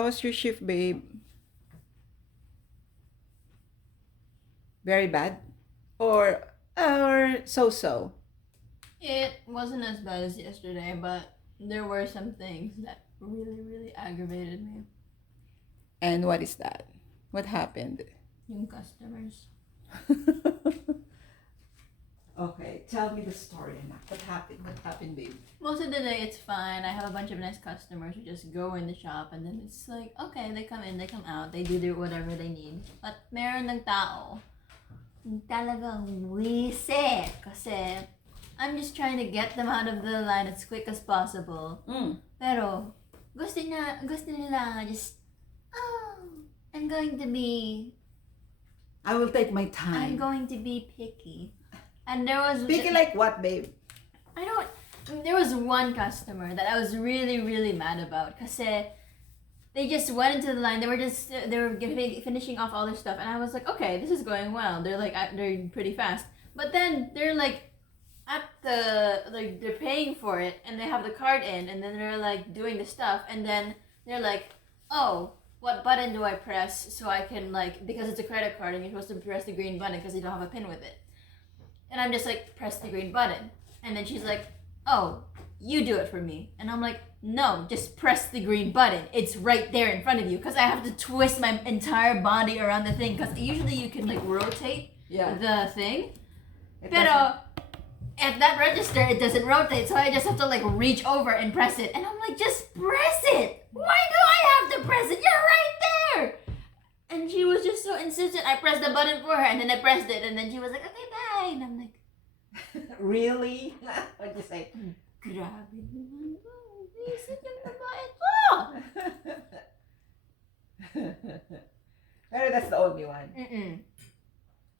How was your shift, babe? Very bad? Or so-so? It wasn't as bad as yesterday, but there were some things that really, really aggravated me. And what is that? What happened? Yung customers. Okay, tell me the story now. What happened? What happened, babe? Most of the day it's fine. I have a bunch of nice customers who just go in the shop and then it's like, okay, they come in, they come out, they do their whatever they need. But meron ng tao, talagang wisit. Kasi I'm just trying to get them out of the line as quick as possible. Pero gusto nila just, I'm going to be I will take my time. I'm going to be picky. And there was Picky like what, babe? There was one customer that I was really, really mad about. Kasi they just went into the line. They were finishing off all their stuff. And I was like, okay, this is going well. They're pretty fast. But then they're like, they're paying for it. And they have the card in. And then they're like doing the stuff. And then they're like, oh, what button do I press so I can like, because it's a credit card and you're supposed to press the green button because you don't have a pin with it. And I'm just like, press the green button. And then she's like, oh, you do it for me. And I'm like, no, just press the green button. It's right there in front of you. Because I have to twist my entire body around the thing. Because usually you can like rotate the thing. Pero at that register, it doesn't rotate. So I just have to like reach over and press it. And I'm like, just press it. Why do I have to press it? You're right there. And she was just so insistent. I pressed the button for her and then I pressed it. And then she was like, okay, bye. And I'm like, really? What'd you say? grabe naman. Visit yung babae to. Pero that's the only one.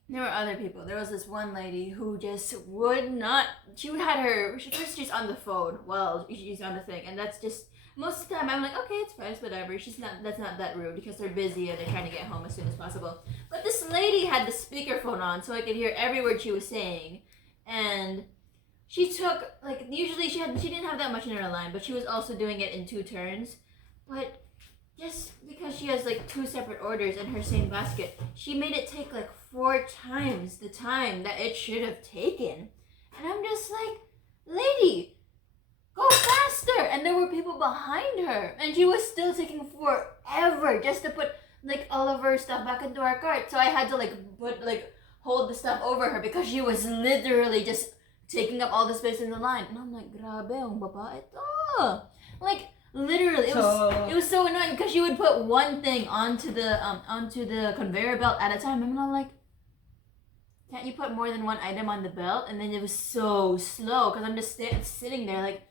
There were other people. There was this one lady who just would not. She's on the phone while she's on the thing, and that's just most of the time. I'm like, okay, it's fine, it's whatever. That's not that rude because they're busy and they're trying to get home as soon as possible. But this lady had the speakerphone on, so I could hear every word she was saying, and she took like usually she didn't have that much in her line, but she was also doing it in 2 turns, but. Just because she has like 2 separate orders in her same basket, she made it take like 4 times the time that it should have taken. And I'm just like, lady, go faster. And there were people behind her. And she was still taking forever just to put like all of her stuff back into our cart. So I had to hold the stuff over her because she was literally just taking up all the space in the line. And I'm like, grabe, ang babae to. Like, literally, it was so annoying because she would put one thing onto the conveyor belt at a time, and I'm like, can't you put more than one item on the belt? And then it was so slow because I'm just sitting there like,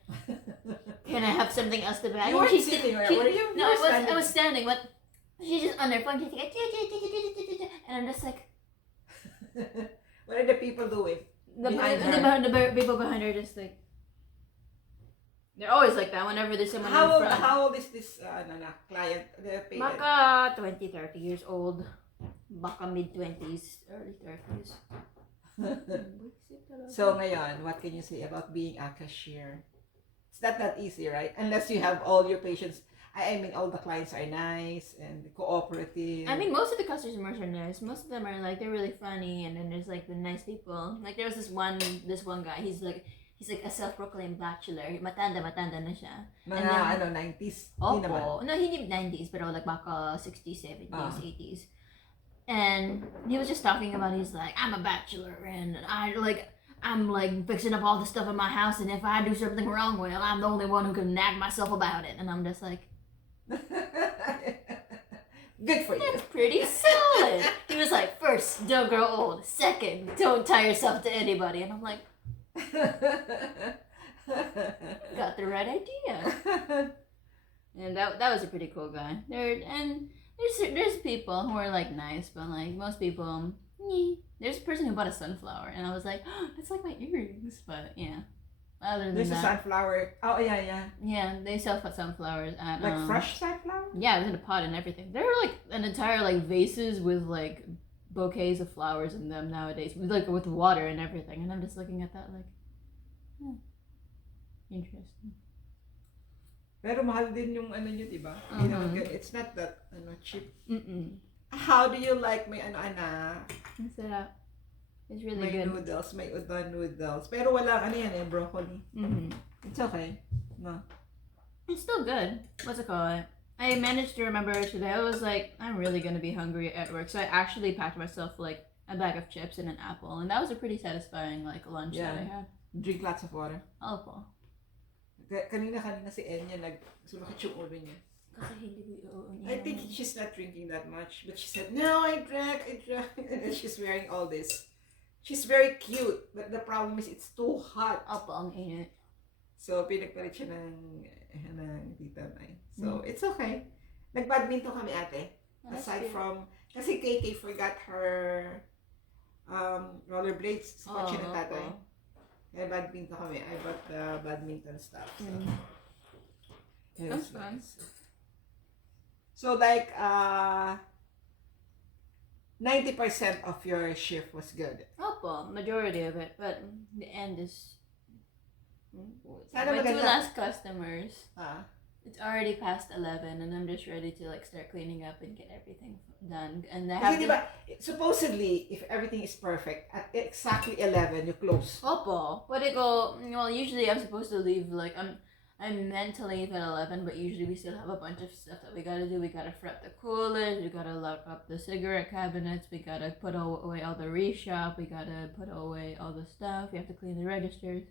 can I have something else to bag? You weren't sitting, right? Were you? No, I was standing, but she's just on her phone, just like, and I'm just like, what are the people doing? The people behind her just like. They're always like that whenever there's someone in front. How old is this client? Baka 20, 30 years old. Baka mid-20s, early 30s. So ngayon, what can you say about being a cashier? It's not that easy, right? Unless you have all your patients. I mean, all the clients are nice and cooperative. I mean, most of the customers are nice. Most of them are like, they're really funny, and then there's like the nice people. Like there was this one guy, he's like a self-proclaimed bachelor. Matanda na siya. Mga 90s? Opo. No, hindi 90s, pero like baka 60s, 70s, 80s. And he was just talking about, he's like, I'm a bachelor, and I'm like fixing up all the stuff in my house, and if I do something wrong, well, I'm the only one who can nag myself about it. And I'm just like, good for you. That's pretty solid. He was like, first, don't grow old. Second, don't tie yourself to anybody. And I'm like, got the right idea. And that was a pretty cool guy. There's people who are like nice, but like most people, there's a person who bought a sunflower, and I was like, oh, that's like my earrings. But yeah, other than there's that, a sunflower. Oh yeah. Yeah, they sell sunflowers at like fresh sunflower. Yeah, it was in a pot and everything. There were like an entire like vases with like bouquets of flowers in them nowadays, with water and everything. And I'm just looking at that like, interesting. Pero mahal din yung ano nyo, diba? Hindi naman ganun. It's not that cheap. Mm-mm. How do you like may ano-ana? Ang sarap. It's really May good. noodles, may udon noodles. Pero walang ano yan broccoli. Mm-hmm. It's okay. No. It's still good. What's it called? I managed to remember today. I was like, I'm really gonna be hungry at work, so I actually packed myself like a bag of chips and an apple, and that was a pretty satisfying like lunch that I had. Drink lots of water. Opo. Kanina si Enya sumakit yung ulo niya. I think she's not drinking that much, but she said, no, I drank, and then she's wearing all this. She's very cute, but the problem is it's too hot. Opo, ang init. So, pinagpalit siya ng tita May. So, it's okay. Nag-badminton kami ate. Aside from, kasi KK forgot her rollerblades sa kotse ng tatay. Kaya badminton kami. I bought the badminton stuff. So. That's fun. So like 90% of your shift was good. Opo, majority of it, but the end is. Sana My two maganda. last customers. Ah. It's already past 11, and I'm just ready to like start cleaning up and get everything done. And I Kasi have diba, supposedly, if everything is perfect, at exactly 11, you close. Opo, what it go? Well, usually I'm supposed to leave like I'm meant to leave at 11, but usually we still have a bunch of stuff that we gotta do. We gotta prep the coolers, we gotta lock up the cigarette cabinets, we gotta put away all the reshop, we gotta put away all the stuff, we have to clean the registers.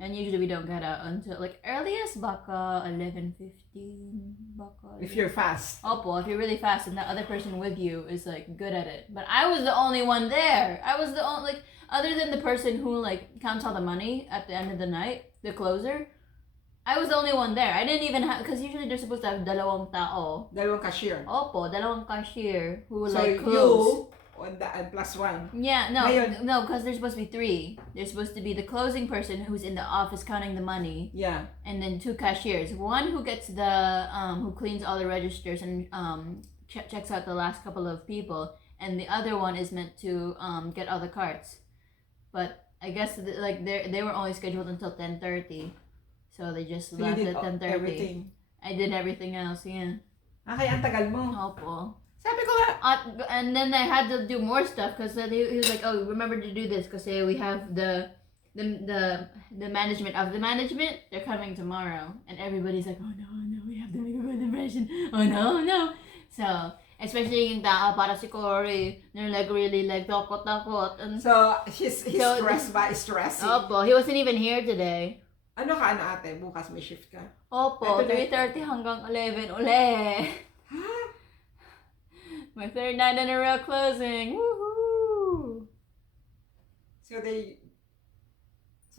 And usually we don't get out until like earliest baka 11:15 baka. If you're fast. Opo, if you're really fast and the other person with you is like good at it. But I was the only one there. I was the only like other than the person who like counts all the money at the end of the night, the closer. I was the only one there. I didn't even have because usually they're supposed to have dalawang tao. Dalawang cashier. Opo, dalawang cashier who So like close. you on the +1. Yeah, no, Ngayon. no, because there's supposed to be 3. There's supposed to be the closing person who's in the office counting the money. Yeah. And then 2 cashiers. One who gets the who cleans all the registers and checks out the last couple of people, and the other one is meant to get all the carts. But I guess like they were only scheduled until 10:30, so they just So left you did at 10:30. everything. I did everything else, yeah. Kaya ang tagal mo. Opo. Sabi ko nga. And then I had to do more stuff because he was like, "Oh, remember to do this because we have the management of the management. They're coming tomorrow." And everybody's like, "Oh no, we have to make a good impression. Oh no." So especially yung tao para si Cory, they're like really like takot. And So, he's stressed by stressing. Opo, he wasn't even here today. Ano ka ate? Bukas may shift ka? Opo, Ito 3:30 hanggang 11 uli. Ha? My third night in a row closing. Woohoo! So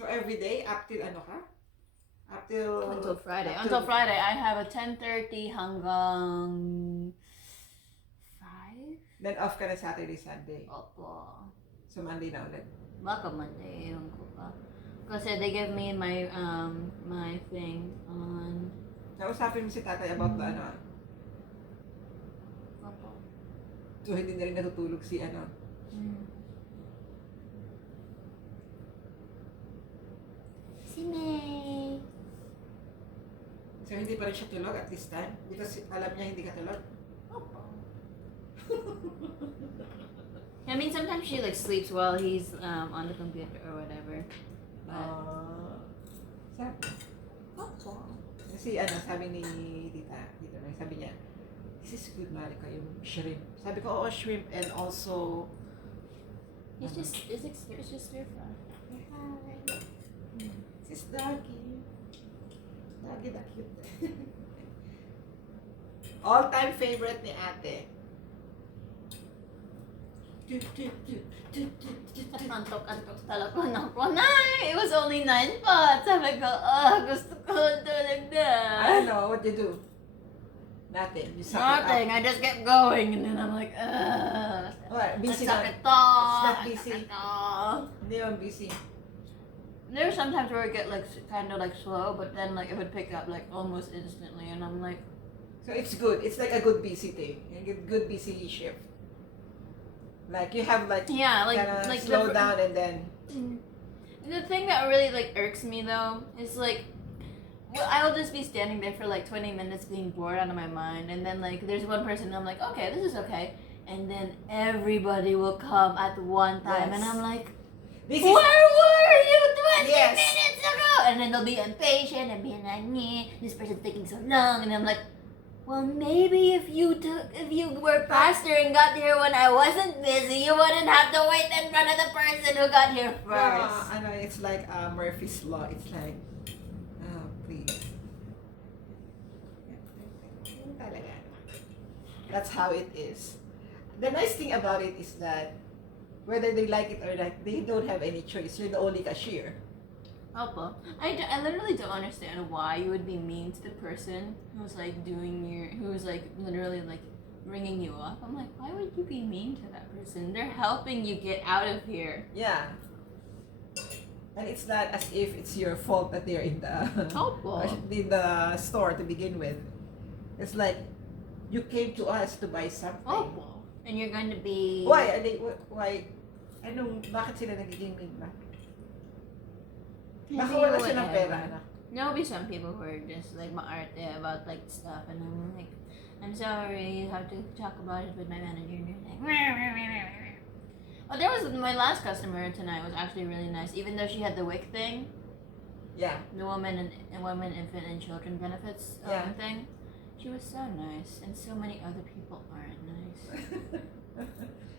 every day up till ano ka? Up till Until Friday. Until Friday, I have a 10:30 hanggang 5. Then off ka na Saturday, Sunday. Opo. So Monday na ulit. Baka Monday, ewan ko pa. Kasi they gave me my my thing on. Nausapin mo si tatay about the ano. Opo. So hindi na rin natutulog si ano. Si May. So hindi pa rin siya tulog at this time? Because alam niya hindi ka tulog? Opo. I mean, sometimes she like sleeps while he's on the computer or whatever. Opo. Kasi ano, sabi ni Tita May, sabi niya, this is good, Marika, yung shrimp. Sabi ko, shrimp and also... It's just stir fry. Hi. This is Doggy. Doggy the cute. All-time favorite ni ate. Antok talaga ako. Nay! It was only 9 pa. Sabi ko, gusto ko tulog na. I don't know, what you do? Nothing. You suck Nothing. it up. I just kept going and then I'm like, What? Busy suck na? it off. It's not busy. Hindi naman busy. There are sometimes where it get like kind of like slow, but then like it would pick up like almost instantly, and I'm like, So it's good. It's like a good busy thing. A good busy shift. Like you have like yeah, kinda like slow the, down and then The thing that really like irks me though is like well, I will just be standing there for like 20 minutes being bored out of my mind, and then like there's one person and I'm like, okay, this is okay, and then everybody will come at one time, Yes. and I'm like, This where were you 20 Yes. minutes ago? And then they'll be impatient and being like, "Nyeh, this person's taking so long," and I'm like, well, maybe if you were faster and got here when I wasn't busy, you wouldn't have to wait in front of the person who got here first. I know, it's like Murphy's Law. It's like, oh, please. That's how it is. The nice thing about it is that whether they like it or not, they don't have any choice. You're the only cashier. Opo. I literally don't understand why you would be mean to the person who's like who's like literally like ringing you up. I'm like, why would you be mean to that person? They're helping you get out of here. Yeah. And it's not as if it's your fault that they're in the store to begin with. It's like, you came to us to buy something. Opo. And you're going to be... Why? Bakit sila nagiging mean ba? Baka wala silang pera, anak. There'll be some people who are just like maarte about like stuff, and I'm like, I'm sorry, you have to talk about it with my manager, and you're like, oh, there was my last customer tonight was actually really nice, even though she had the WIC thing. Yeah. The woman, infant, and children benefits thing. She was so nice, and so many other people aren't nice.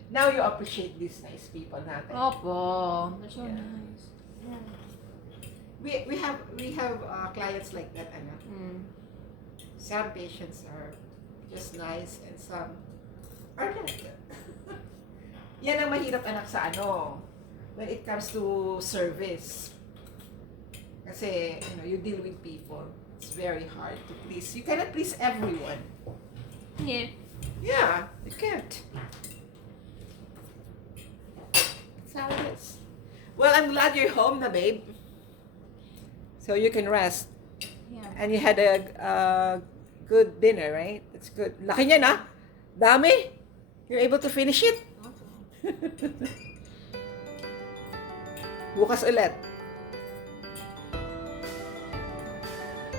Now you appreciate these nice people natin. Opo, they're so nice. Yeah. We have clients like that, anak. Some patients are just nice and some are not. Yan ang mahirap, anak, sa when it comes to service. Kasi, you deal with people. It's very hard to please. You cannot please everyone. Yeah. Yeah, you can't. That's how it is. Well, I'm glad you're home na, babe. So you can rest. Yeah. And you had a good dinner, right? It's good. Laki niya na. Dami. You're able to finish it. Bukas ulit.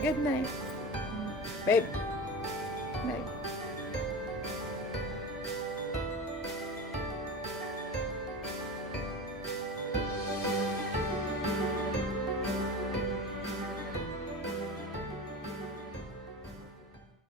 Good night. Babe. Night.